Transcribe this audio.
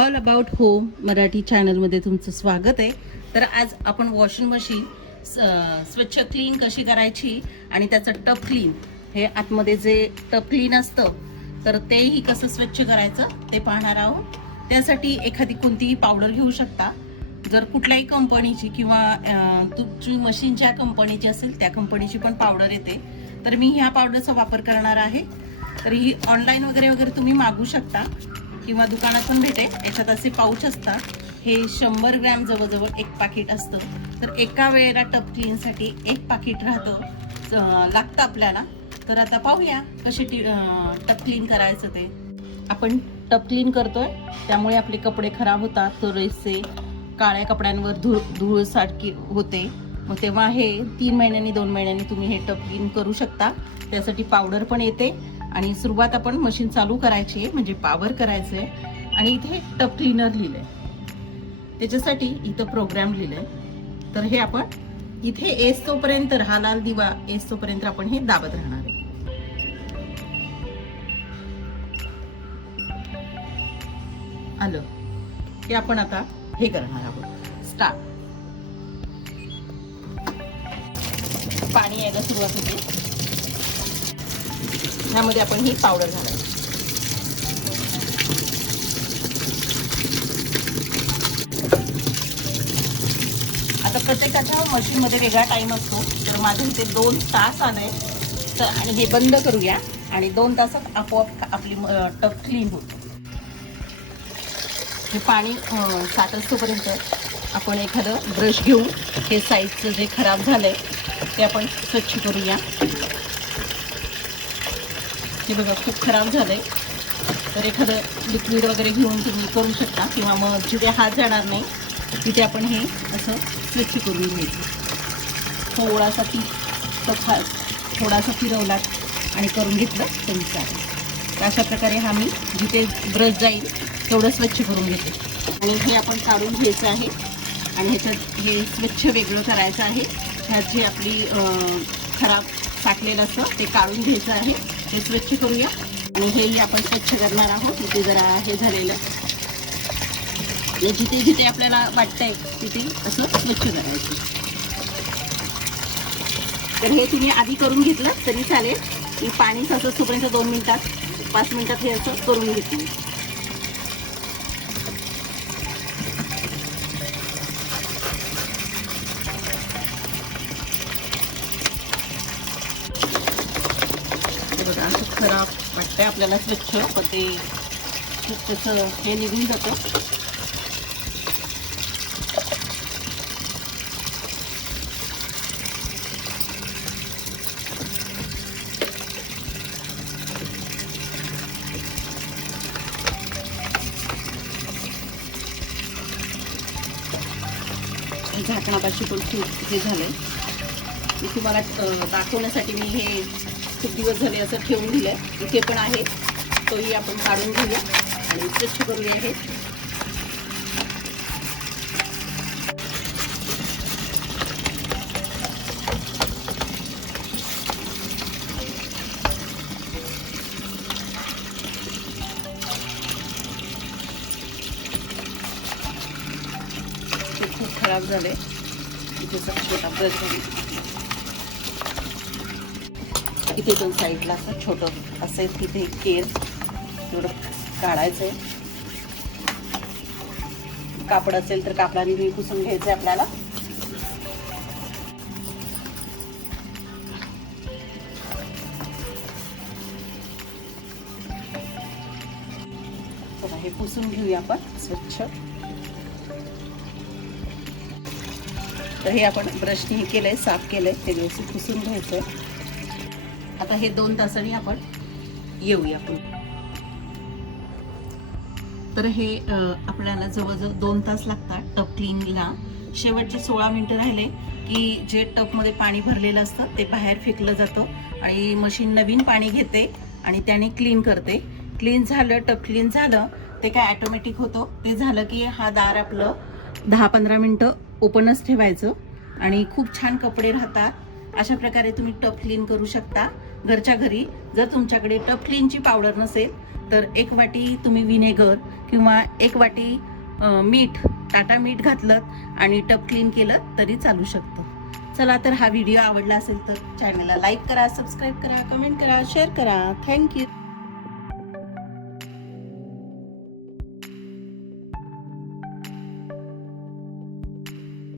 All about home Marathi चॅनलमध्ये तुमचं स्वागत आहे. तर आज आपण वॉशिंग मशीन स्वच्छ क्लीन कशी करायची आणि त्याचं टप क्लीन, हे आतमध्ये जे टप क्लीन असतं तर तेही कसं स्वच्छ करायचं ते पाहणार आहोत. त्यासाठी एखादी कोणतीही पावडर घेऊ शकता. जर कुठल्याही कंपनीची किंवा तुमची मशीन ज्या कंपनीची असेल त्या कंपनीची पण पावडर येते. तर मी ह्या पावडरचा वापर करणार आहे. तर ही ऑनलाईन वगैरे तुम्ही मागू शकता किंवा दुकानात पण भेटेल. याच्यात असे पाऊच असतात. हे 100 ग्रॅम जवळजवळ एक पाकिट असतं. तर एका वेळेला टप क्लीनसाठी एक पाकिट लागतं आपल्याला. तर आता पाहूया कसे टप क्लीन करायचं ते. आपण टप क्लीन करतोय त्यामुळे आपले कपडे खराब होतात, थोडेसे काळ्या कपड्यांवर धूळ सारखी होते. मग तेव्हा हे 3 महिन्यांनी 2 महिन्यांनी तुम्ही हे टप क्लीन करू शकता. त्यासाठी पावडर पण येते आणि सुरुवात आपण मशीन चालू करायची आहे, म्हणजे पॉवर करायचं आहे. आणि इथे टप क्लीनर लिहिलंय, त्याच्यासाठी इथं प्रोग्राम लिहिलंय. तर हे आपण इथे एस तोपर्यंत, हा लाल दिवा एस तोपर्यंत आपण हे दाबत राहणार आहे. आलं की आपण आता हे करणार आहोत, स्टार्ट. पाणी यायला सुरुवात होते. ह्यामध्ये आपण ही पावडर घालायची. आता प्रत्येकाच्या मशीनमध्ये वेगळा टाइम असतो. तर माझे इथे 2 तास आले. तर आणि हे बंद करूया आणि 2 तासात आपोआप आपली टप क्लीन होते. हे पाणी साठत तोपर्यंत आपण एखादं ब्रश घेऊन हे साईडचं जे खराब झालंय ते आपण स्वच्छ करूया. हे बघा खूप खराब झालंय. तर एखादं लिक्विड वगैरे घेऊन तुम्ही करू शकता किंवा मग जिथे हात जाणार नाही तिथे आपण हे असं स्वच्छ करून घ्यायचं. थोडासा फिरवला आणि करून घेतलं तरी चालेल. तर अशा प्रकारे हा मी जिथे ब्रश जाईल तेवढं स्वच्छ करून घेते. आणि हे आपण काढून घ्यायचं आहे आणि ह्याच्यात हे स्वच्छ वेगळं करायचं आहे. ह्यात जे आपली खराब साठलेलं असतं ते काढून घ्यायचं आहे. हे स्वच्छ करूया आणि हेही आपण स्वच्छ करणार आहोत. इथे जरा हे झालेलं, जिथे जिथे आपल्याला वाटतंय तिथे असं स्वच्छ करायचं. तर हे तुम्ही आधी करून घेतलं तरी चालेल. मी पाणी साचत तोपर्यंत 2 मिनिटात 5 मिनिटात हे असं करून घेतलं. बघा असं खराब वाटतंय आपल्याला स्वच्छ, पण ते त्याचं हे निघून जातं. झाकणापाशी पण खूप हे झालंय. मी तुम्हाला दाखवण्यासाठी मी हे खूप दिवस झाले असं ठेवून दिलंय. इथे पण आहे, तोही आपण काढून घेऊया आणि स्वच्छ करूया. हे खूप खराब झालंय. इथे छोटा ब्रश घालून इथे पण साईडला असं छोटं असेल तिथे केर थोडं काढायचं आहे. कापड असेल तर कापडाने मी पुसून घ्यायचं आहे आपल्याला. चला हे पुसून घेऊया आपण स्वच्छ. तर हे आपण ब्रशने हे केलंय, साफ केलंय, ते व्यवस्थित पुसून घ्यायचंय. आता हे 2 तासांनी आपण येऊया आपण. तर हे आपल्याला जवळजवळ 2 तास लागतात टप क्लीनला. शेवटचे 16 मिनिटं राहिले की जे टपमध्ये पाणी भरलेलं असतं ते बाहेर फेकलं जातं आणि मशीन नवीन पाणी घेते आणि त्याने क्लीन करते. क्लीन झालं, टप क्लीन झालं, ते काय ॲटोमॅटिक होतं. ते झालं की हा दार आपलं 10-15 मिनिटं ओपनच ठेवायचं आणि खूप छान कपडे राहतात. अशा प्रकारे तुम्ही टप क्लीन करू शकता घरच्या घरी. जर तुमच्याकडे टप क्लीनची पावडर नसेल तर 1 वाटी तुम्ही विनेगर किंवा 1 वाटी मीठ, टाटा मीठ घातलं आणि टब क्लीन केलं तरी चालू शकतं. चला, तर हा व्हिडिओ आवडला असेल तर चॅनलला लाईक करा, सबस्क्राईब करा, कमेंट करा, शेअर करा. थँक्यू.